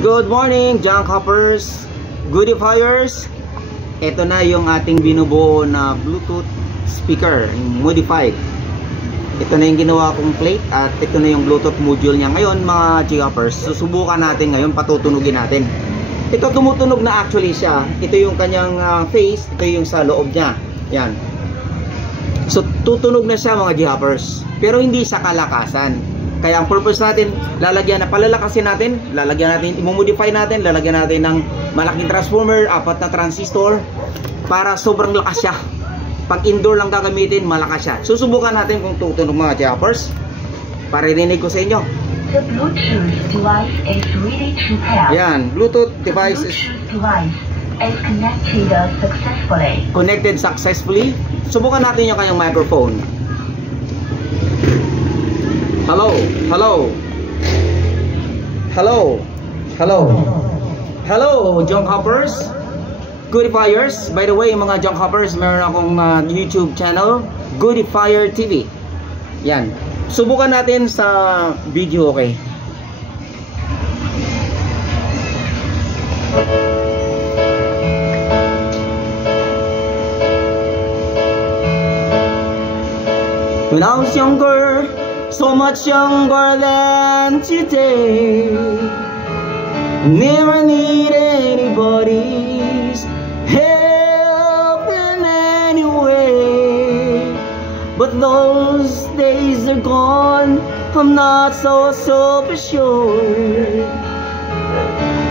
Good morning, junk hoppers, goodifiers. Ito na yung ating binubuo na Bluetooth speaker, modified. Ito na yung ginawa kong plate at ito na yung Bluetooth module niya. Ngayon mga junk hoppers, susubukan natin ngayon, patutunugin natin. Ito tumutunog na actually siya. Ito yung kanyang face, ito yung sa loob niya. Yan. So tutunog na siya mga junk hoppers, pero hindi sa kalakasan. Kaya ang purpose natin, lalagyan na, palalakasin natin, lalagyan natin, i-modify natin, lalagyan natin ng malaking transformer, 4 na transistor, para sobrang lakas siya. Pag indoor lang gagamitin, malakas siya. Susubukan natin kung tutunog mga choppers. Paririnig ko sa inyo. The Bluetooth device is ready to pair. Yan, Bluetooth device is connected successfully. Connected successfully. Subukan natin yung kanyang microphone. Hello, hello. Hello. Hello. Hello, junk hoppers, goodifiers. By the way, mga junk hoppers, meron akong YouTube channel, Goodifier TV. Yan. Subukan natin sa video, okay? When I was younger, so much younger than today, never need anybody's help in any way. But those days are gone, I'm not so self-assured.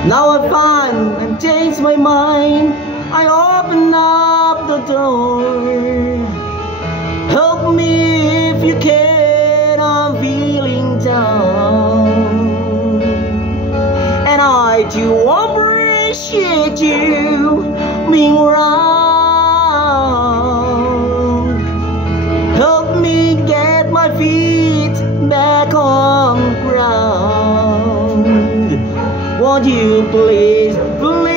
Now I find and change my mind, I open up the door. Help me if you can, I'm feeling down, and I do appreciate you being around. Help me get my feet back on the ground. Won't you please, please